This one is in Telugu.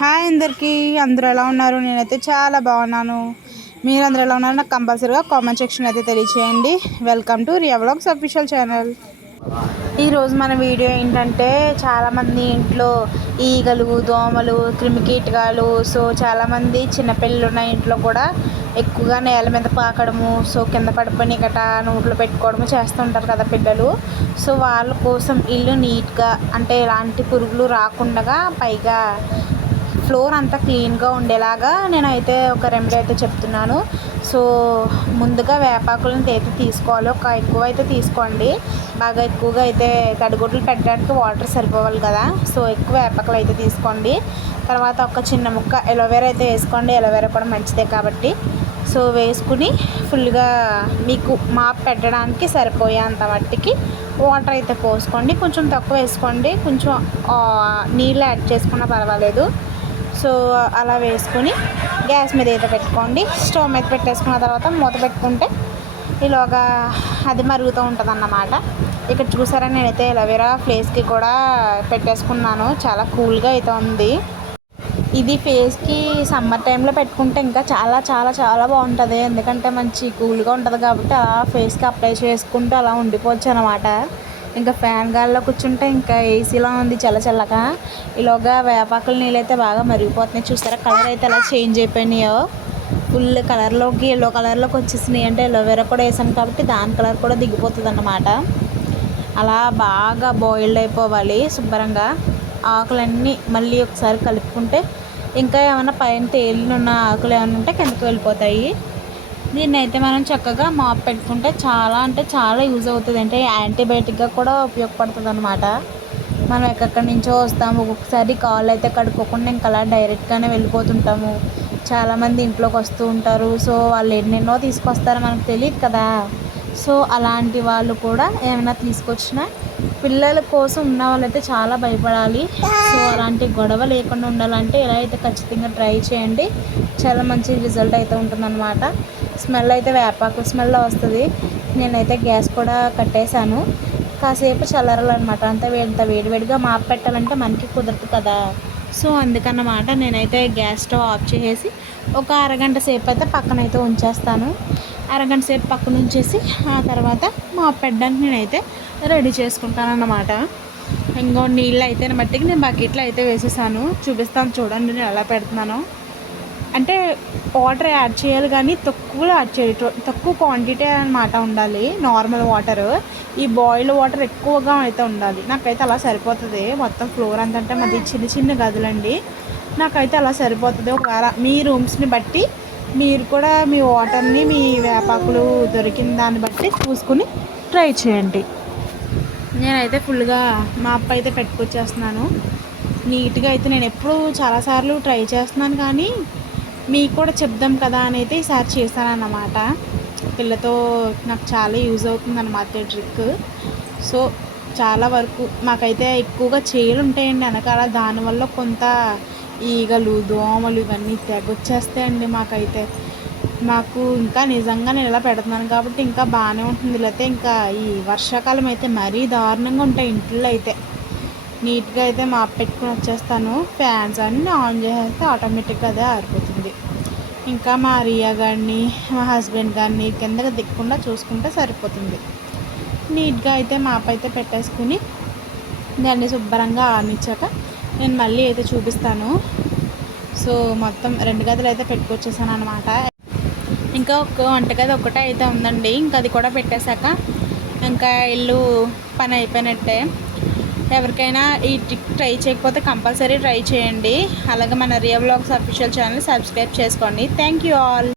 హాయ్ అందరికీ అందరూ ఎలా ఉన్నారు? నేనైతే చాలా బాగున్నాను. మీరు అందరూ ఎలా ఉన్నారు? నాకు కంపల్సరీగా కామెంట్ సెక్షన్ అయితే తెలియచేయండి. Welcome to Riya vlogs official channel ఈరోజు మన వీడియో ఏంటంటే చాలామంది ఇంట్లో ఈగలు దోమలు క్రిమికీటకాలు సో చాలామంది చిన్నపిల్లలు ఉన్న ఇంట్లో కూడా ఎక్కువగా నేల మీద పాకడము సో కింద పడిపోయి గట నోట్లో పెట్టుకోవడము చేస్తూ ఉంటారు కదా పిల్లలు. సో వాళ్ళ కోసం ఇల్లు నీట్గా అంటే ఎలాంటి పురుగులు రాకుండా పైగా ఫ్లోర్ అంతా క్లీన్గా ఉండేలాగా నేనైతే ఒక రెమెడీ అయితే చెప్తున్నాను. సో ముందుగా వేపాకులను అయితే తీసుకోవాలి. ఒక ఎక్కువ అయితే తీసుకోండి. బాగా ఎక్కువగా అయితే తడిగుడ్లు పెట్టడానికి వాటర్ సరిపోవాలి కదా. సో ఎక్కువ వేపాకులు అయితే తీసుకోండి. తర్వాత ఒక చిన్న ముక్క ఎలోవేరా అయితే వేసుకోండి. ఎలోవేరా కూడా మంచిదే కాబట్టి. సో వేసుకుని ఫుల్గా మీకు మాప్ పెట్టడానికి సరిపోయేంత మట్టికి వాటర్ అయితే పోసుకోండి. కొంచెం తక్కువ వేసుకోండి. కొంచెం నీళ్ళు యాడ్ చేసుకున్నా పర్వాలేదు. సో అలా వేసుకొని గ్యాస్ మీద అయితే పెట్టుకోండి. స్టవ్ మీద పెట్టేసుకున్న తర్వాత మూత పెట్టుకుంటే ఇలాగా అది మరుగుతూ ఉంటుంది అన్నమాట ఇక్కడ చూసారా నేనైతే ఎలవేరా ఫేస్కి కూడా పెట్టేసుకున్నాను. చాలా కూల్గా అయితే ఉంది. ఇది ఫేస్కి సమ్మర్ టైంలో పెట్టుకుంటే ఇంకా చాలా చాలా చాలా బాగుంటుంది. ఎందుకంటే మంచి కూల్గా ఉంటుంది కాబట్టి అలా ఫేస్కి అప్లై చేసుకుంటూ అలా ఉండిపోవచ్చు అనమాట ఇంకా ఫ్యాన్ గాల్లో కూర్చుంటే ఇంకా ఏసీలో ఉంది చల్లచల్లగా ఈలోగా వేపాకుల నీళ్ళు అయితే బాగా మరిగిపోతున్నాయి. చూస్తారా? కలర్ అయితే అలా చేంజ్ అయిపోయినాయో. ఫుల్ కలర్లోకి ఎల్లో కలర్లోకి వచ్చేసినాయి. అంటే ఎలోవేరా కూడా వేసాను కాబట్టి దాని కలర్ కూడా దిగిపోతుంది అన్నమాట అలా బాగా బాయిల్డ్ అయిపోవాలి శుభ్రంగా. ఆకులన్నీ మళ్ళీ ఒకసారి కలుపుకుంటే ఇంకా ఏమైనా పైన తేలినున్న ఆకులు ఏమైనా ఉంటే కిందకి వెళ్ళిపోతాయి. దీన్ని అయితే మనం చక్కగా మాప్ పెట్టుకుంటే చాలా అంటే చాలా యూజ్ అవుతుంది. అంటే యాంటీబయాటిక్గా కూడా ఉపయోగపడుతుంది అనమాట మనం ఎక్కడి నుంచో వస్తాము. ఒక్కొక్కసారి కాళ్ళు అయితే కడుక్కోకుండా ఇంకా అలా డైరెక్ట్గానే వెళ్ళిపోతుంటాము. చాలామంది ఇంట్లోకి వస్తూ ఉంటారు. సో వాళ్ళు ఎన్నెన్నో తీసుకొస్తారో మనకు తెలియదు కదా. సో అలాంటి వాళ్ళు కూడా ఏమైనా తీసుకొచ్చినా పిల్లల కోసం ఉన్న వాళ్ళైతే చాలా భయపడాలి. సో అలాంటి గొడవ లేకుండా ఉండాలంటే ఎలా అయితే ఖచ్చితంగా ట్రై చేయండి. చాలా మంచి రిజల్ట్ అయితే ఉంటుందన్నమాట. స్మెల్ అయితే వేపాకు స్మెల్ వస్తుంది. నేనైతే గ్యాస్ కూడా కట్టేశాను. కాసేపు చల్లరాలన్నమాట. అంత వేడి వేడివేడిగా మాపు పెట్టాలంటే మనకి కుదరదు కదా. సో అందుకన్నమాట నేనైతే గ్యాస్ స్టవ్ ఆఫ్ చేసేసి ఒక అరగంట సేపు అయితే పక్కన అయితే ఉంచేస్తాను. అరగంట సేపు పక్కన ఉంచేసి ఆ తర్వాత మా పెట్టడానికి నేనైతే రెడీ చేసుకుంటాను అన్నమాట ఇంకో నీళ్ళు అయితే మట్టికి నేను బకెట్లో అయితే వేసేసాను. చూపిస్తాను చూడండి నేను ఎలా పెడుతున్నాను. అంటే వాటర్ యాడ్ చేయాలి కానీ తక్కువలో యాడ్ చేయాలి. తక్కువ క్వాంటిటీ అనమాట ఉండాలి నార్మల్ వాటర్. ఈ బాయిల్ వాటర్ ఎక్కువగా అయితే ఉండాలి. నాకైతే అలా సరిపోతుంది. మొత్తం ఫ్లోర్ అంతంటే మాది చిన్న చిన్న గదులండి. నాకైతే అలా సరిపోతుంది. ఒకవేళ మీ రూమ్స్ని బట్టి మీరు కూడా మీ వాటర్ని మీ వేపాకులు దొరికిన దాన్ని బట్టి చూసుకుని ట్రై చేయండి. నేనైతే ఫుల్గా మా అప్ప అయితే పెట్టుకొచ్చేస్తున్నాను. నీట్గా అయితే నేను ఎప్పుడూ చాలాసార్లు ట్రై చేస్తున్నాను కానీ మీకు కూడా చెప్దాం కదా అని అయితే ఈసారి చేశానన్నమాట. పిల్లతో నాకు చాలా యూజ్ అవుతుందన్నమాట ట్రిక్ సో చాలా వరకు మాకైతే ఎక్కువగా చేలు ఉంటాయండి వెనకాల దానివల్ల కొంత ఈగలు దోమలు ఇవన్నీ తెగొచ్చేస్తాయండి మాకైతే. మాకు ఇంకా నిజంగా నేను ఇలా పెడుతున్నాను కాబట్టి ఇంకా బాగానే ఉంటుంది. లేకపోతే ఇంకా ఈ వర్షాకాలం అయితే మరీ దారుణంగా ఉంటాయి ఇంట్లో అయితే. నీట్గా అయితే మా పెట్టుకుని వచ్చేస్తాను. ఫ్యాన్స్ అన్నీ ఆన్ చేసేస్తే ఆటోమేటిక్గా అదే ఆరిపోతుంది. ఇంకా మా రియా గారిని మా హస్బెండ్ గారిని కిందకి దిక్కకుండా చూసుకుంటే సరిపోతుంది. నీట్గా అయితే మాపైతే అయితే పెట్టేసుకుని దాన్ని శుభ్రంగా ఆనిచ్చాక నేను మళ్ళీ అయితే చూపిస్తాను. సో మొత్తం రెండు గదులు అయితే పెట్టుకొచ్చేసాను అనమాట ఇంకా ఒక వంటగది ఒకటే అయితే ఉందండి. ఇంకా అది కూడా పెట్టేశాక ఇంకా ఇల్లు పని అయిపోయినట్టే. ఎవరికైనా ఈ ట్రిక్ ట్రై చేయకపోతే కంపల్సరీ ట్రై చేయండి. అలాగే మన Riya blogs official channel subscribe చేసుకోండి. Thank you all.